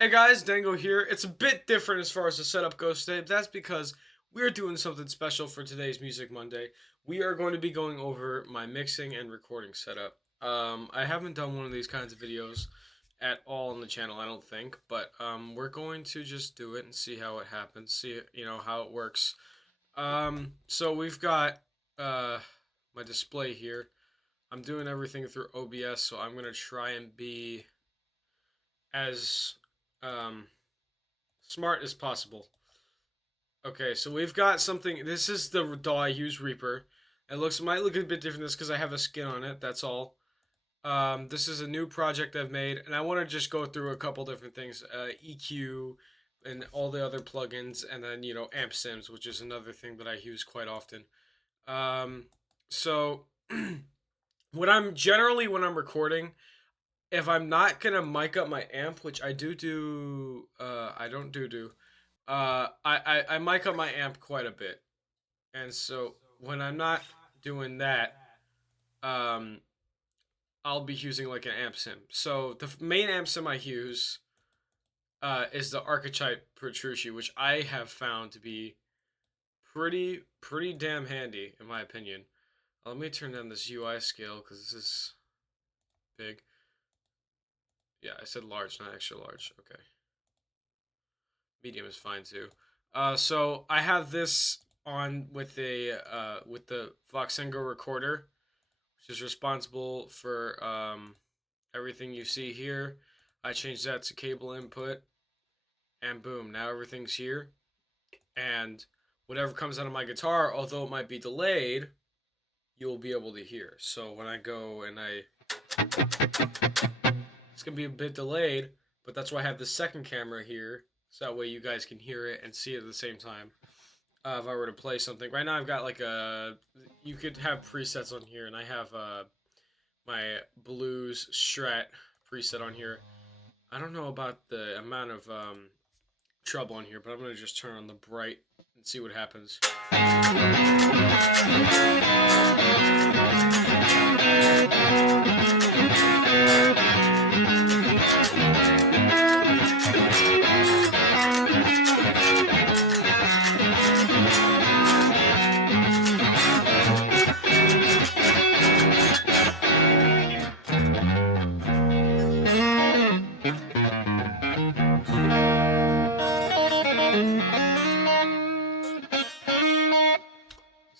Hey guys, Dango here. It's a bit different as far as the setup goes today. But that's because we're doing something special for today's Music Monday. We are going to be going over my mixing and recording setup. I haven't done one of these kinds of videos at all on the channel, I don't think, but we're going to just do it and see how it happens, see how it works. So we've got my display here. I'm doing everything through OBS, so I'm gonna try and be as um, smart as possible. Okay, so we've got something. This is the DAW I use, Reaper. It might look a bit different this because I have a skin on it. That's all. This is a new project I've made, and I want to just go through a couple different things: EQ and all the other plugins, and then amp sims, which is another thing that I use quite often. Um, so when I'm recording, if I'm not gonna mic up my amp, which I do, I don't do. I mic up my amp quite a bit, and so when I'm not doing that, um, I'll be using like an amp sim. So the main amp sim I use, is the Archetype Petrucci, which I have found to be pretty damn handy in my opinion. Let me turn down this UI scale because this is big. Yeah, I said large, not extra large. Okay. Medium is fine too. So I have this on with the Voxengo recorder, which is responsible for everything you see here. I changed that to cable input, and boom, now everything's here. And whatever comes out of my guitar, although it might be delayed, you'll be able to hear. So when I go and it's gonna be a bit delayed, but that's why I have the second camera here, so that way you guys can hear it and see it at the same time. If I were to play something right now, I've got like you could have presets on here, and I have my blues strat preset on here. I don't know about the amount of treble on here, but I'm gonna just turn on the bright and see what happens.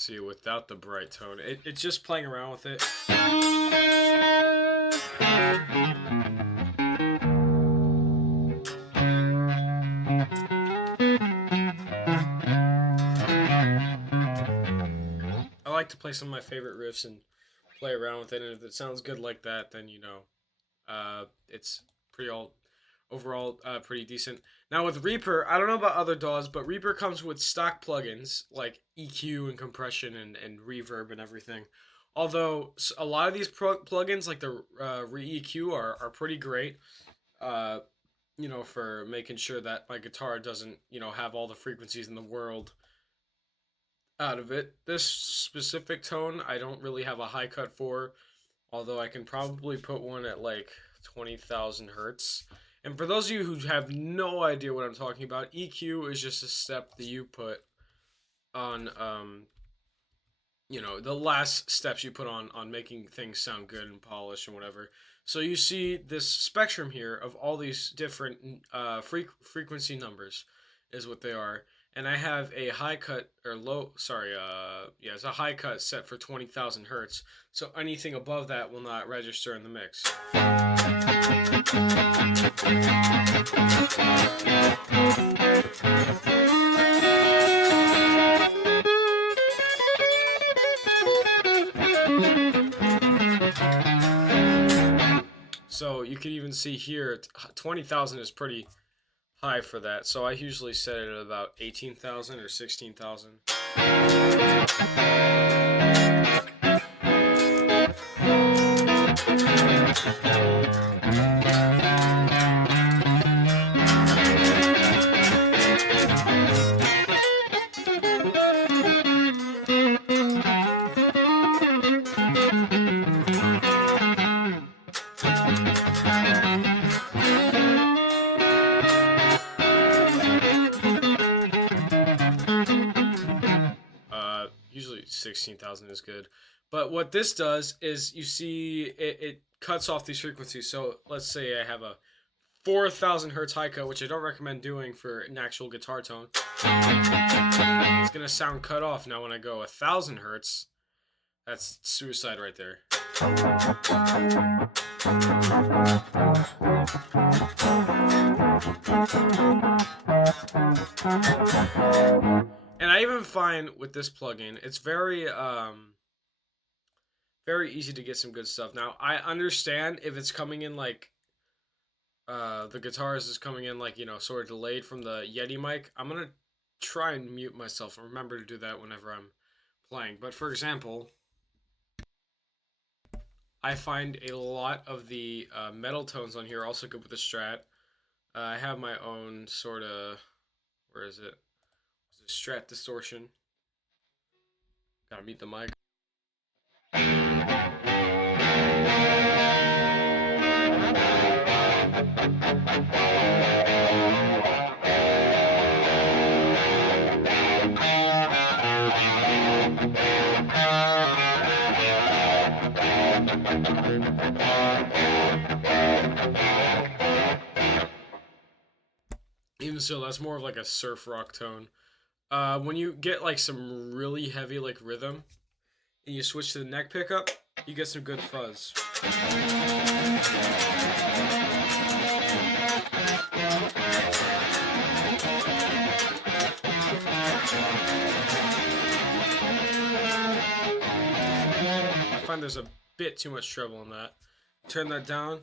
See, without the bright tone, it's just playing around with it. I like to play some of my favorite riffs and play around with it, and if it sounds good like that, then it's pretty all overall pretty decent. Now with Reaper, I don't know about other DAWs, but Reaper comes with stock plugins like EQ and compression and reverb and everything. Although a lot of these plugins, like the Re-EQ, are pretty great. Uh, for making sure that my guitar doesn't have all the frequencies in the world out of it. This specific tone, I don't really have a high cut for, although I can probably put one at like 20,000 hertz. And for those of you who have no idea what I'm talking about, EQ is just a step that you put on, the last steps you put on making things sound good and polished and whatever. So you see this spectrum here of all these different frequency numbers is what they are. And I have a high cut or low, sorry, yeah, it's a high cut set for 20,000 hertz. So anything above that will not register in the mix. So you can even see here, 20,000 is pretty high for that. So I usually set it at about 18,000 or 16,000. 16,000 is good. But what this does is you see it cuts off these frequencies. So let's say I have a 4,000 hertz high cut, which I don't recommend doing for an actual guitar tone. It's gonna sound cut off. Now when I go 1,000 hertz, that's suicide right there. And I even find with this plugin, it's very easy to get some good stuff. Now I understand if it's coming in like the guitars is coming in like, you know, sort of delayed from the Yeti mic. I'm gonna try and mute myself and remember to do that whenever I'm playing. But for example, I find a lot of the metal tones on here also good with the Strat. I have my own sort of, where is it? Strat distortion. Gotta mute the mic. Even so, that's more of like a surf rock tone. When you get like some really heavy like rhythm and you switch to the neck pickup, you get some good fuzz. I find there's a bit too much treble in that. Turn that down.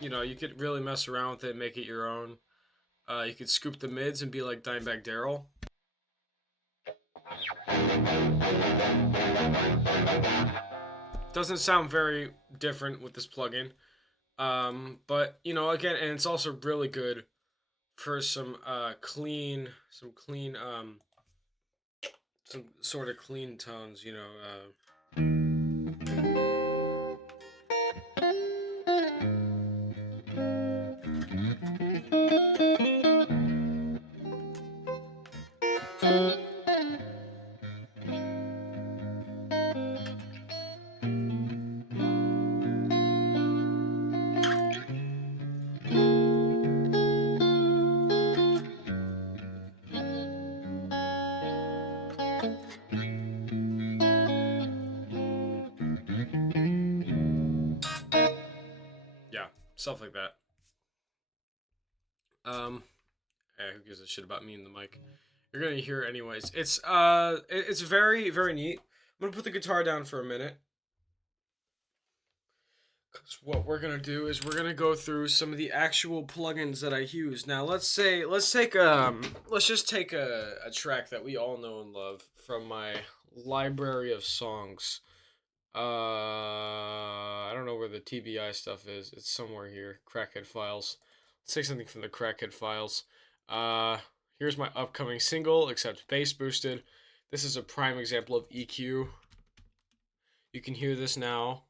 You know, you could really mess around with it, make it your own. You could scoop the mids and be like Dimebag Darrell. Doesn't sound very different with this plugin. But, you know, again, and it's also really good for some sort of clean tones, you know. Yeah, stuff like that. Who gives a shit about me and the mic? You're gonna hear it anyways. It's very, very neat. I'm gonna put the guitar down for a minute. Cause what we're gonna do is we're gonna go through some of the actual plugins that I use. Now let's just take a track that we all know and love from my library of songs. I don't know where the TBI stuff is. It's somewhere here. Crackhead Files. Let's take something from the Crackhead Files. Here's my upcoming single, except bass boosted. This is a prime example of EQ. You can hear this now.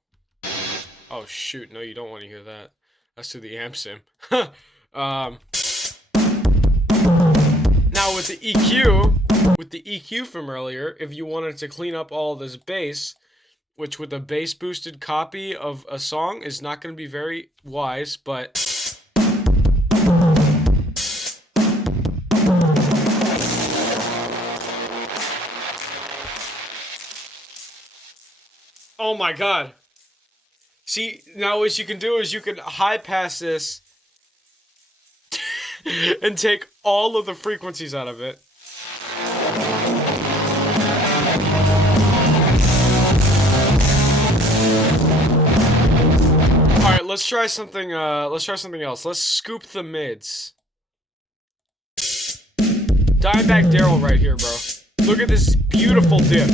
Oh shoot, no, you don't want to hear that. That's to the amp sim. Now with the EQ from earlier, if you wanted to clean up all this bass, which with a bass boosted copy of a song is not going to be very wise, but oh my god. See, now what you can do is you can high pass this and take all of the frequencies out of it. Alright, let's try something else. Let's scoop the mids. Dimebag Darrell right here, bro. Look at this beautiful dip.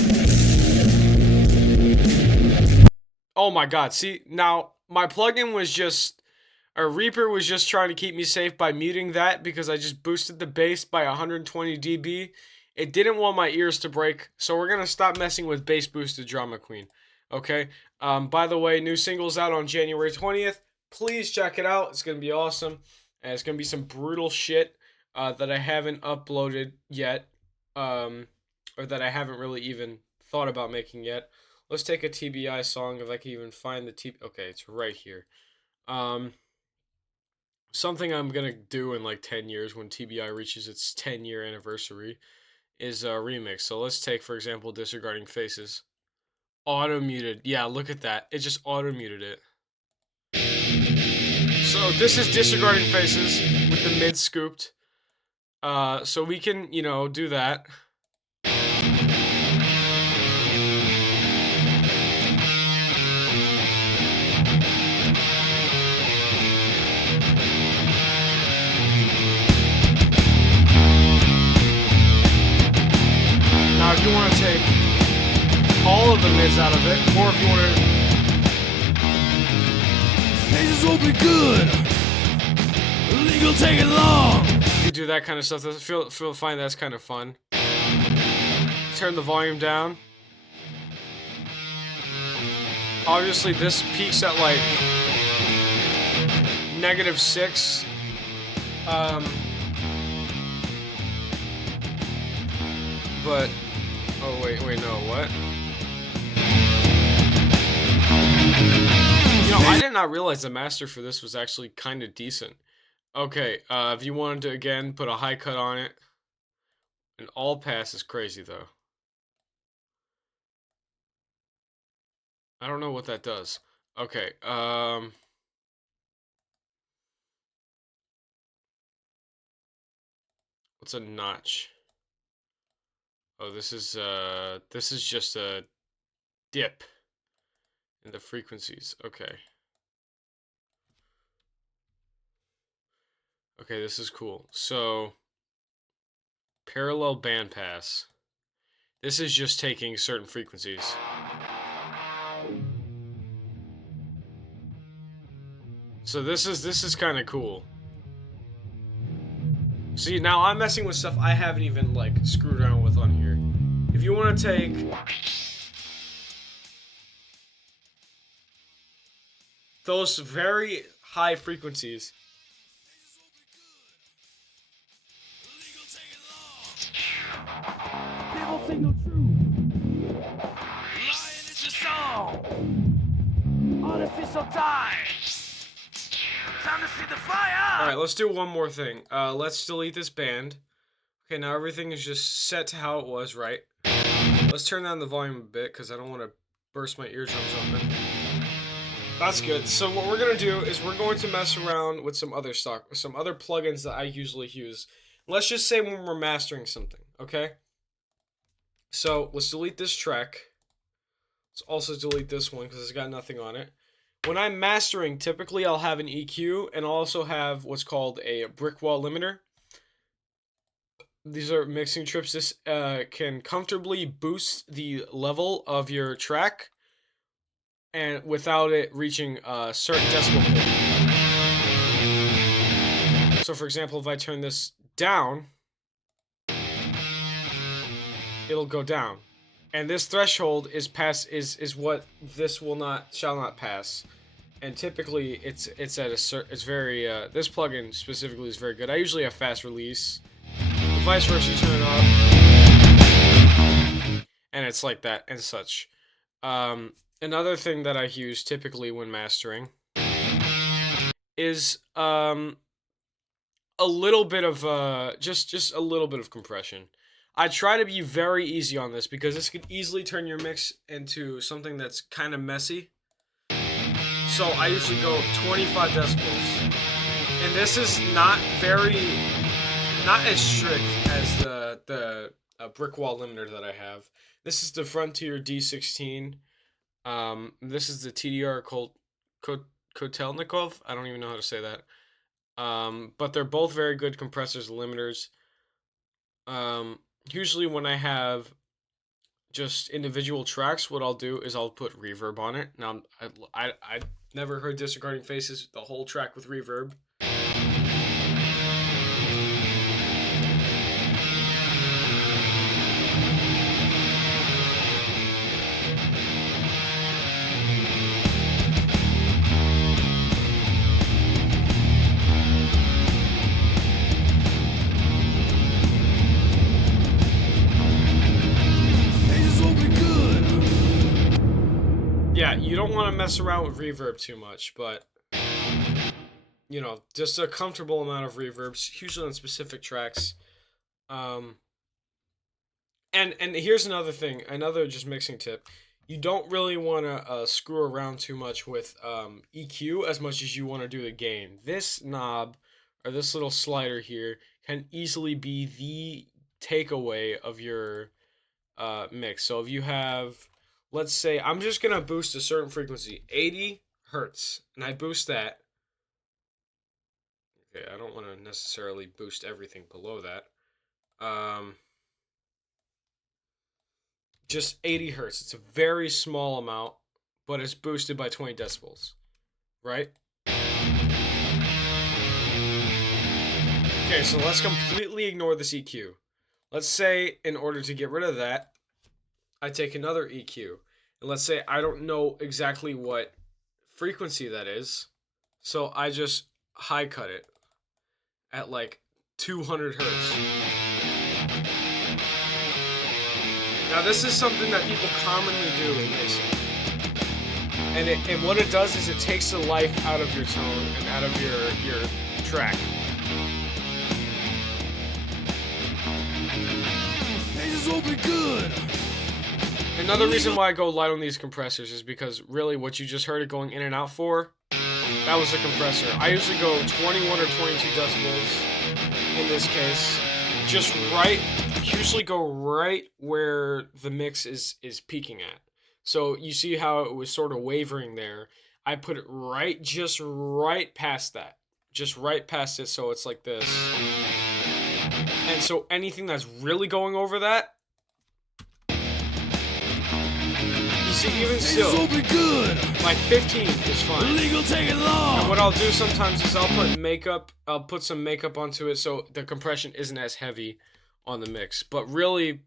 Oh my god, see, now, my plugin was just, Reaper was just trying to keep me safe by muting that because I just boosted the bass by 120 dB, It didn't want my ears to break, so we're gonna stop messing with bass boosted drama queen. Okay. By the way, new singles out on January 20th. Please check it out. It's gonna be awesome, and it's gonna be some brutal shit that I haven't uploaded yet, or that I haven't really even thought about making yet. Let's take a TBI song if I can even find the Okay, it's right here. Something I'm gonna do in like 10 years when TBI reaches its 10-year anniversary is a remix. So let's take, for example, Disregarding Faces. Auto muted. Yeah, look at that. It just auto muted it. So this is Disregarding Faces with the mid scooped. So we can, do that. Now, if you want to take all of the mids out of it, or if you want to... Faces will be good. Legal take it long. You do that kind of stuff. Find that's kind of fun. Turn the volume down. Obviously, this peaks at like -6. But oh wait, no, what? I did not realize the master for this was actually kind of decent. Okay, if you wanted to, again, put a high cut on it. An all pass is crazy, though. I don't know what that does. Okay, what's a notch? Oh, this is just a dip in the frequencies. Okay. Okay, this is cool. So, parallel bandpass. This is just taking certain frequencies. So this is kind of cool. See, now I'm messing with stuff I haven't even like screwed around with on here. If you want to take those very high frequencies, People sing no truth. Lying is a song. Artificial time. Time to see the fire. All right, let's do one more thing. Let's delete this band. Okay, now everything is just set to how it was, right? Let's turn down the volume a bit because I don't want to burst my eardrums open. That's good. So what we're gonna do is we're going to mess around with some other plugins that I usually use. Let's just say when we're mastering something, okay? So let's delete this track. Let's also delete this one because it's got nothing on it. When I'm mastering, typically I'll have an EQ and I'll also have what's called a brick wall limiter. These are mixing trips. This can comfortably boost the level of your track and without it reaching a certain decibel point. So for example, if I turn this down, it'll go down. And this threshold is what this shall not pass. And typically it's at it's very this plugin specifically is very good. I usually have fast release. Vice versa, you turn it off. And it's like that and such. Another thing that I use typically when mastering is a little bit of just a little bit of compression. I try to be very easy on this because this could easily turn your mix into something that's kind of messy. So I usually go 25 decibels. And this is not as strict as the brick wall limiter that I have. This is the Frontier D16. This is the TDR Kotelnikov. I don't even know how to say that. But they're both very good compressors and limiters. Usually when I have just individual tracks, what I'll do is I'll put reverb on it. Now, I've never heard Disregarding Faces, the whole track with reverb. don't want to mess around with reverb too much, but you know, just a comfortable amount of reverbs, usually on specific tracks. Um, and here's another thing, another just mixing tip. You don't really want to screw around too much with EQ as much as you want to do the gain. This knob or this little slider here can easily be the takeaway of your mix. So if you have, let's say, I'm just gonna boost a certain frequency, 80 hertz, and I boost that. Okay, I don't want to necessarily boost everything below that. Just 80 hertz. It's a very small amount, but it's boosted by 20 decibels, right? Okay, so let's completely ignore this EQ. Let's say in order to get rid of that, I take another EQ. And let's say I don't know exactly what frequency that is, so I just high cut it at like 200 hertz. Now this is something that people commonly do in mixing. And what it does is it takes the life out of your tone and out of your track. This will be good. Another reason why I go light on these compressors is because really what you just heard it going in and out for, that was a compressor. I usually go 21 or 22 decibels in this case. Just right, usually go right where the mix is peaking at. So you see how it was sort of wavering there. I put it right, just right past that. Just right past it, so it's like this. And so anything that's really going over that, you see, even still, This will be good. like 15 is fine. Legal take it long. And what I'll do sometimes is I'll put some makeup onto it so the compression isn't as heavy on the mix. But really,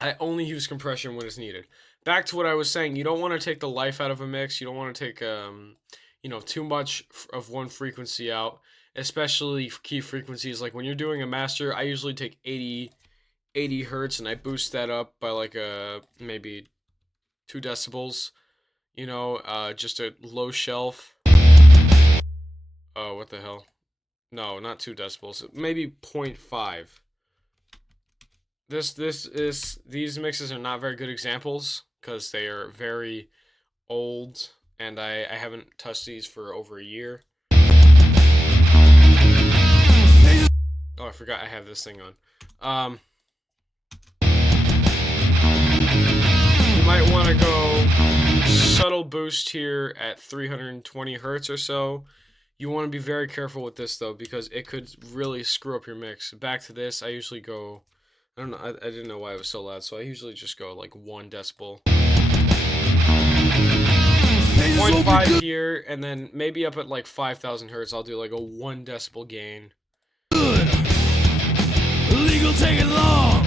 I only use compression when it's needed. Back to what I was saying, you don't want to take the life out of a mix. You don't want to take too much of one frequency out, especially key frequencies. Like when you're doing a master, I usually take 80 hertz and I boost that up by like maybe 2 decibels. Just a low shelf. Oh, what the hell? No, not 2 decibels. Maybe 0.5. These mixes are not very good examples because they are very old and I haven't touched these for over a year. Oh, I forgot I have this thing on. You might want to go subtle boost here at 320 hertz or so. You want to be very careful with this though because it could really screw up your mix. Back to this, I usually go, I don't know, I didn't know why it was so loud, so I usually just go like 1 decibel. 0.5 here, and then maybe up at like 5,000 hertz, I'll do like a 1 decibel gain. Good. Legal take it long.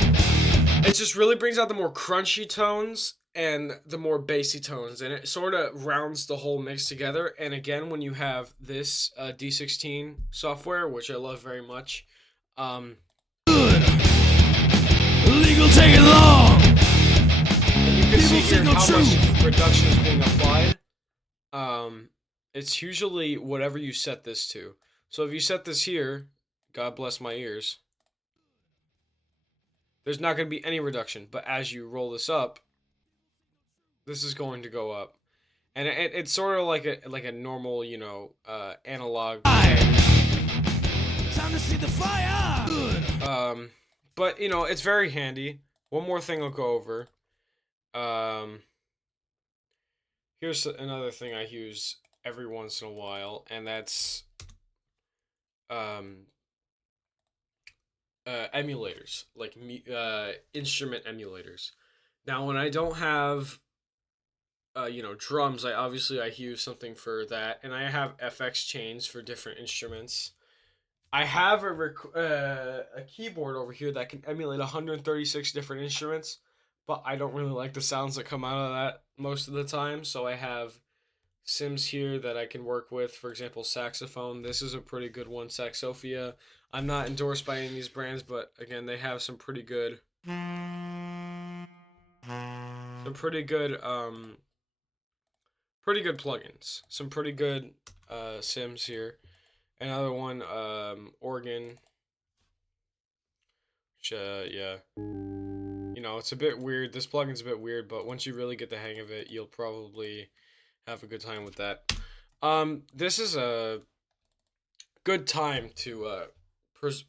It just really brings out the more crunchy tones and the more bassy tones, and it sort of rounds the whole mix together. And again, when you have this D16 software, which I love very much, Good. Legal take it long. you can see here how much reduction is being applied. It's usually whatever you set this to. So if you set this here, God bless my ears, there's not going to be any reduction. But as you roll this up, this is going to go up. And it's sort of like a normal, analog. Time to see the fire. Good. But it's very handy. One more thing I'll go over. Here's another thing I use every once in a while, and that's emulators, like instrument emulators. Now, when I don't have drums, I use something for that, and I have FX chains for different instruments. I have a keyboard over here that can emulate 136 different instruments, but I don't really like the sounds that come out of that most of the time, so I have Sims here that I can work with. For example, saxophone. This is a pretty good one, Saxophia. I'm not endorsed by any of these brands, but again, they have some pretty good pretty good plugins. Some pretty good sims here. Another one, Organ. Which, yeah. You know, it's a bit weird. This plugin's a bit weird, but once you really get the hang of it, you'll probably have a good time with that. This is a good time to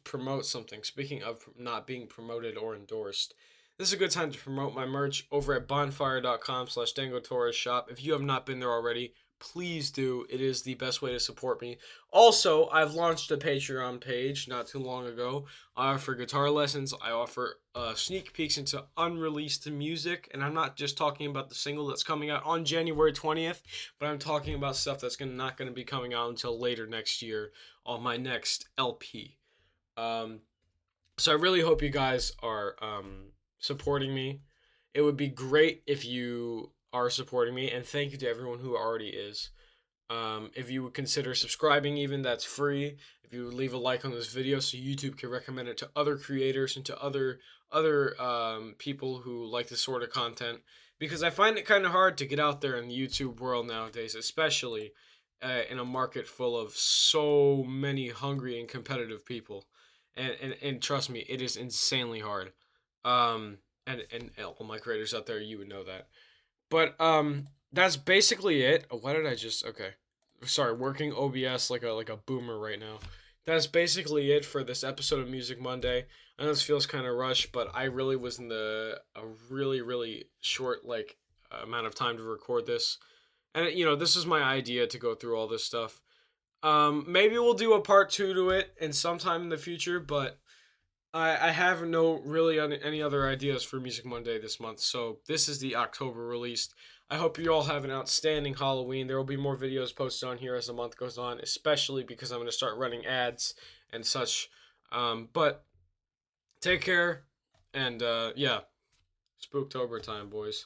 promote something. Speaking of not being promoted or endorsed, this is a good time to promote my merch over at bonfire.com/DangoTorres shop. If you have not been there already, please do. It is the best way to support me. Also, I've launched a Patreon page not too long ago. I offer guitar lessons. I offer sneak peeks into unreleased music. And I'm not just talking about the single that's coming out on January 20th, but I'm talking about stuff that's not going to be coming out until later next year on my next LP. So I really hope you guys are supporting me. It would be great if you are supporting me, and thank you to everyone who already is. If you would consider subscribing, even that's free. If you would leave a like on this video so YouTube can recommend it to other creators and to other people who like this sort of content, because I find it kind of hard to get out there in the YouTube world nowadays, especially in a market full of so many hungry and competitive people. And trust me, it is insanely hard. And all my creators out there, you would know that. But that's basically it. Why did I just okay? Sorry, working OBS like a boomer right now. That's basically it for this episode of Music Monday. I know this feels kind of rushed, but I really was in a really short amount of time to record this, and you know this is my idea to go through all this stuff. Maybe we'll do a part 2 to it in sometime in the future, but I have no really any other ideas for Music Monday this month, so this is the October release. I hope you all have an outstanding Halloween. There will be more videos posted on here as the month goes on, especially because I'm going to start running ads and such. But take care, and yeah, Spooktober time, boys.